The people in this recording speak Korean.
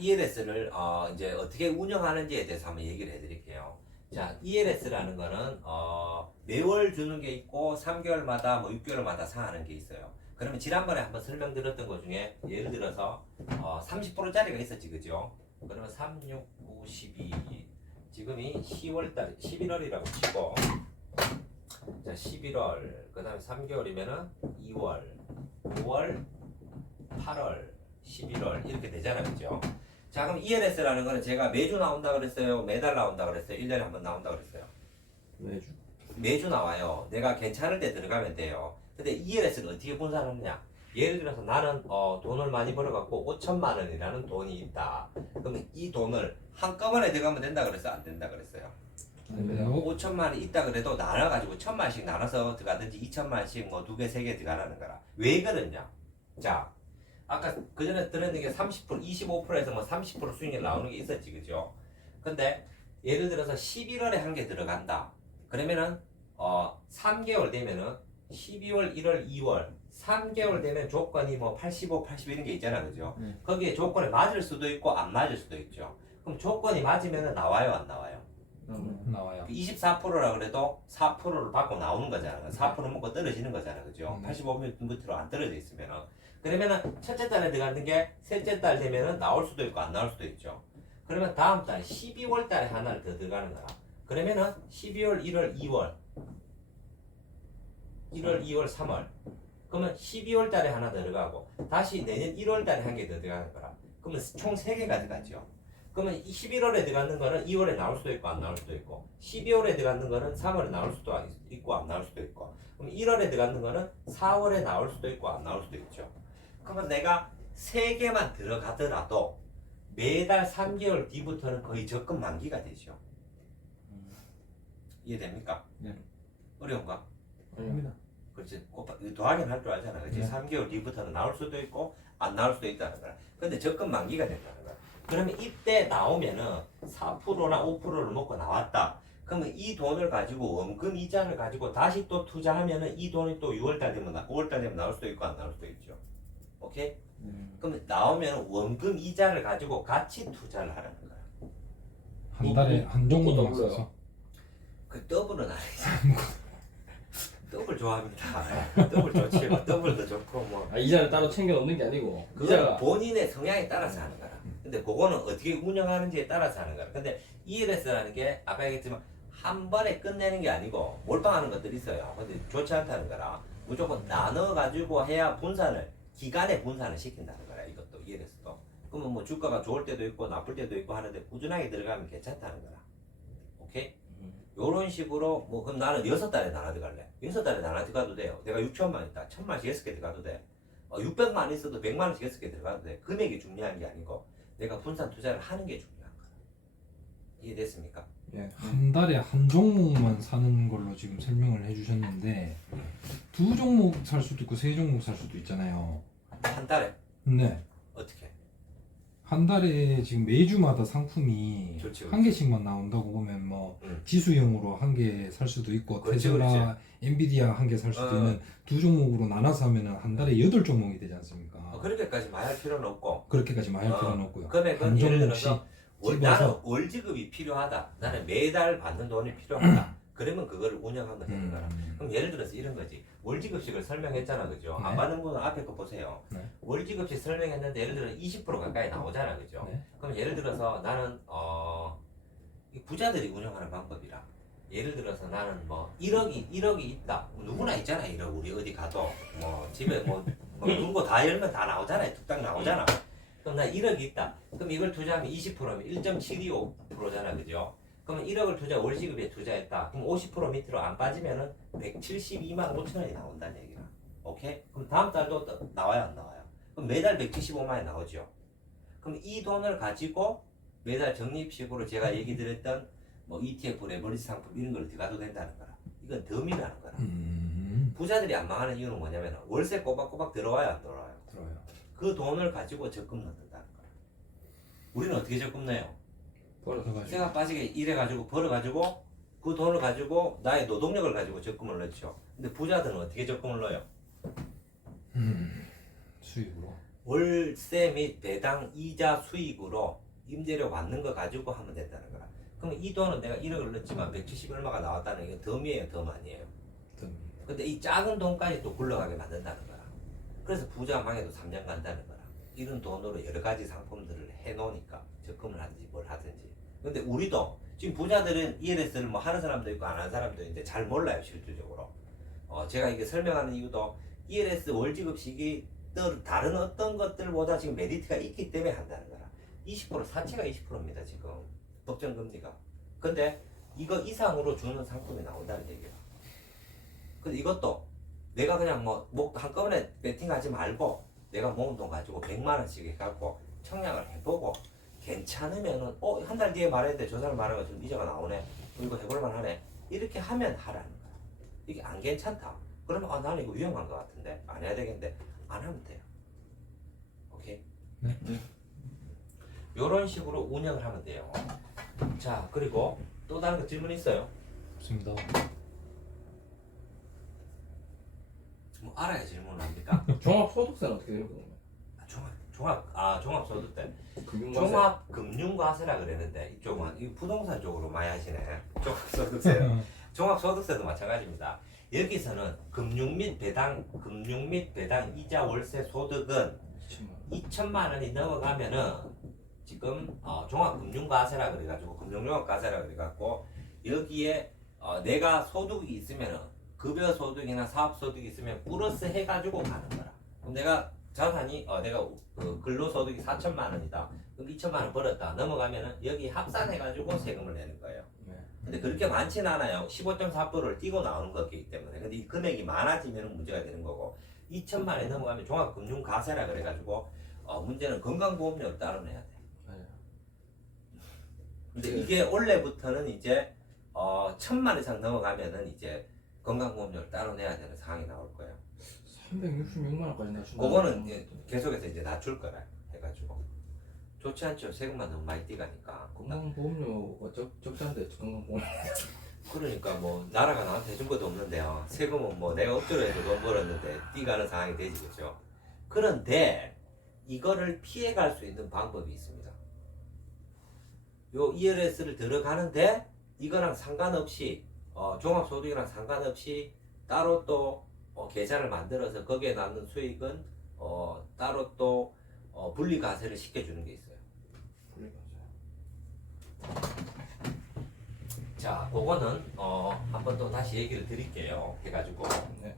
ELS를 이제 어떻게 운영하는지에 대해서 한번 얘기를 해드릴게요. 자, ELS라는 거는 매월 주는 게 있고 3개월마다 뭐 6개월마다 상하는 게 있어요. 그러면 지난번에 한번 설명드렸던 것 중에 예를 들어서 30%짜리가 있었지, 그죠? 그러면 3, 6, 9, 12 지금이 10월달 11월이라고 치고, 자 11월 그 다음에 3개월이면은 2월, 5월, 8월, 11월 이렇게 되잖아요, 그죠? 자, 그럼 ELS라는 거는 제가 매주 나온다 그랬어요, 매달 나온다 그랬어요, 1년에 한 번 나온다 그랬어요? 매주 나와요. 내가 괜찮을 때 들어가면 돼요. 근데 ELS를 어떻게 분산하느냐? 예를 들어서 나는 돈을 많이 벌어갖고 5천만 원이라는 돈이 있다. 그러면 이 돈을 한꺼번에 들어가면 된다 그랬어요? 안 된다 그랬어요? 5천만 원이 있다 그래도 나눠가지고 1,000만씩 나눠서 들어가든지 2,000만씩 뭐 2개, 3개 들어가라는 거라. 왜 그러냐? 자, 아까 그 전에 들었는 게 30%, 25%에서 뭐 30% 수익률 나오는 게 있었지, 그죠? 근데 예를 들어서 11월에 한 개 들어간다. 그러면은 3개월 되면은 12월, 1월, 2월 3개월 되면 조건이 뭐 85, 80 이런 게 있잖아, 그죠? 거기에 조건에 맞을 수도 있고 안 맞을 수도 있죠. 그럼 조건이 맞으면은 나와요, 안 나와요? 나와요. 24%라 그래도 4%를 받고 나오는 거잖아. 4% 먹고 떨어지는 거잖아, 그죠? 85%로 안 떨어져 있으면은. 그러면은 첫째 달에 들어가는 게 셋째 달 되면은 나올 수도 있고 안 나올 수도 있죠. 그러면 다음 달 12월 달에 하나를 더 들어가는 거라. 그러면은 12월, 1월, 2월 1월, 2월, 3월 그러면 12월 달에 하나 더 들어가고 다시 내년 1월 달에 한 개 더 들어가는 거라. 그러면 총 3개가 들어가죠. 그러면 11월에 들어가는 거는 2월에 나올 수도 있고 안 나올 수도 있고 12월에 들어가는 거는 3월에 나올 수도 있고 안 나올 수도 있고 그럼 1월에 들어가는 거는 4월에 나올 수도 있고 안 나올 수도 있죠. 그러면 내가 3개만 들어가더라도 매달 3개월 뒤부터는 거의 적금 만기가 되죠. 이해됩니까? 네. 어려운가? 아닙니다. 그렇지. 더하기는 할 줄 알잖아. 그렇지. 네. 3개월 뒤부터는 나올 수도 있고 안 나올 수도 있다는 거야. 근데 적금 만기가 된다는 거야. 그러면 이때 나오면은 4%나 5%를 먹고 나왔다. 그러면 이 돈을 가지고 원금 이자를 가지고 다시 또 투자하면은 이 돈이 또 6월달 되면 5월달 되면 나올 수도 있고 안 나올 수도 있죠. 오케이? 그러면 나오면 원금 이자를 가지고 같이 투자를 하라는 거야. 한 달에 한 종목만 몰라요. 써서 그 더블은 아니지. 더블 좋아합니다. 더블 좋지. 더블도 좋고 뭐. 이자를 따로 챙겨 놓는 게 아니고 그건 이자가 본인의 성향에 따라서 하는 거라. 근데 그거는 어떻게 운영하는지에 따라서 하는 거라. 근데 ELS라는 게 아까 얘기했지만 한 번에 끝내는 게 아니고 몰빵하는 것들이 있어요. 근데 좋지 않다는 거라. 무조건 나눠 가지고 해야 분산을 기간에 분산을 시킨다는 거라. 이것도 ELS도. 그러면 뭐 주가가 좋을 때도 있고 나쁠 때도 있고 하는데 꾸준하게 들어가면 괜찮다는 거라. 오케이? 요런 식으로 뭐 그럼 나는 6달에 나눠 들어갈래. 6달에 나눠 들어가도 돼요. 내가 6천만 있다. 1,000만씩 6개 들어가도 돼. 600만 있어도 100만 원씩 6개 들어가도 돼. 금액이 중요한 게 아니고 내가 분산 투자를 하는 게 중요한 거야. 이해됐습니까? 예, 한 달에 한 종목만 사는 걸로 지금 설명을 해주셨는데 두 종목 살 수도 있고 세 종목 살 수도 있잖아요. 한 달에 네, 어떻게? 한 달에 지금 매주마다 상품이 좋지, 한 개씩만 나온다고 보면 뭐 응. 지수형으로 한 개 살 수도 있고 그렇지, 테슬라, 엔비디아 한 개 살 수도 있는 두 종목으로 나눠서 하면은 한 달에 8종목이 되지 않습니까? 그렇게까지 많이 할 필요는 없고 그렇게까지 많이 할 필요는 없고요. 금액은 한 예를 종목씩 들어서 나는 집어서 월지급이 필요하다. 나는 매달 받는 돈이 필요하다. 그러면 그거를 운영하면 되는 거라. 그럼 예를 들어서 이런 거지. 월지급식을 설명했잖아, 그죠? 네. 안 받는 분은 앞에 거 보세요. 네. 월지급식 설명했는데 예를 들어 20% 가까이 나오잖아, 그죠? 네. 그럼 예를 들어서 나는 이 부자들이 운영하는 방법이라. 예를 들어서 나는 뭐 1억이 있다. 누구나 있잖아, 1억. 우리 어디 가도 뭐 집에 뭐 물고 다 열면 다 나오잖아요. 뚝딱 나오잖아. 그럼 나 1억이 있다. 그럼 이걸 투자하면 20%면 1.725%잖아, 그죠? 그러면 1억을 월시급에 투자했다. 그럼 50% 밑으로 안 빠지면은 172만 5천 원이 나온다는 얘기라. 오케이? 그럼 다음 달도 또 나와요, 안 나와요? 그럼 매달 175만 원이 나오죠. 그럼 이 돈을 가지고 매달 적립식으로 제가 얘기 드렸던 뭐 ETF, 레버리지 상품 이런 걸 들어가도 된다는 거라. 이건 덤이라는 거라. 부자들이 안 망하는 이유는 뭐냐면 월세 꼬박꼬박 들어와요, 안 들어와요? 들어요. 그 돈을 가지고 적금 넣는다는 거라. 우리는 어떻게 적금 내요? 벌어가지고. 세가 빠지게 일해가지고 벌어가지고 그 돈을 가지고 나의 노동력을 가지고 적금을 넣죠. 근데 부자들은 어떻게 적금을 넣어요? 수익으로. 월세 및 배당 이자 수익으로 임대료 받는 거 가지고 하면 된다는 거라. 그럼 이 돈은 내가 1억을 넣었지만 170 얼마가 나왔다는 게 덤이에요, 덤 아니에요? 근데 이 작은 돈까지 또 굴러가게 만든다는 거라. 그래서 부자 망해도 3년 간다는 거라. 이런 돈으로 여러 가지 상품들을 해놓으니까 적금을 하든지 뭘 하든지. 근데 우리도 지금 부자들은 ELS를 뭐 하는 사람도 있고 안 하는 사람도 있는데 잘 몰라요, 실질적으로. 제가 이게 설명하는 이유도 ELS 월지급식이 다른 어떤 것들보다 지금 메리트가 있기 때문에 한다는 거라. 20% 사치가 20%입니다 지금 법정금리가. 근데 이거 이상으로 주는 상품이 나온다는 얘기야. 근데 이것도 내가 그냥 뭐 한꺼번에 베팅하지 말고 내가 모은 돈 가지고 100만 원씩 해갖고 청약을 해보고 괜찮으면은 한 달 뒤에 말했는데 저 사람 말하면 좀 이자가 나오네, 이거 해볼만 하네, 이렇게 하면 하라는 거야. 이게 안 괜찮다 그러면 나는 이거 위험한 것 같은데 안 해야 되겠는데 안 하면 돼요. 오케이? 네. 요런 식으로 운영을 하면 돼요. 자, 그리고 또 다른 거 질문 있어요? 없습니다. 뭐 알아야 질문을 합니까? 종합소득세는 어떻게 되는 거예요? 종합소득세. 금융과세. 종합금융과세라 그랬는데 이쪽은 이 부동산 쪽으로 많이 하시네. 종합소득세. 종합소득세도 마찬가지입니다. 여기서는 금융 및 배당 이자 월세 소득은 2천만 원이 넘어가면은 지금 종합금융과세라 그래가지고 금융종합과세라 그래갖고 여기에 내가 소득이 있으면은 급여 소득이나 사업 소득이 있으면 플러스 해가지고 가는 거라. 그럼 내가 자산이 내가 근로 소득이 4천만 원이다. 그럼 2천만 원 벌었다. 넘어가면은 여기 합산해가지고 세금을 내는 거예요. 근데 그렇게 많지는 않아요. 15.4%를 띄고 나오는 거기 때문에. 근데 이 금액이 많아지면 문제가 되는 거고 2천만 원이 넘어가면 종합금융과세라 그래가지고 문제는 건강보험료를 따로 내야 돼. 근데 이게 올해부터는 이제 1,000만 이상 넘어가면은 이제 건강보험료를 따로 내야 되는 상황이 나올 거예요. 366만 원까지 낮춘다. 그거는 이제 계속해서 이제 낮출 거라 해가지고 좋지 않죠. 세금만 너무 많이 띄가니까. 건강보험료가 적자인데 건강보험. 그러니까 뭐 나라가 나한테 해준 것도 없는데요. 세금은 뭐 내가 억지로 해서 돈 벌었는데 띄가는 상황이 되지, 그렇죠? 그런데 이거를 피해갈 수 있는 방법이 있습니다. 요 ELS를 들어가는데 이거랑 상관없이 종합소득이랑 상관없이 따로 또 계좌를 만들어서 거기에 남는 수익은 따로 또 분리과세를 시켜주는 게 있어요. 자, 그거는 한번 또 다시 얘기를 드릴게요. 해가지고 네.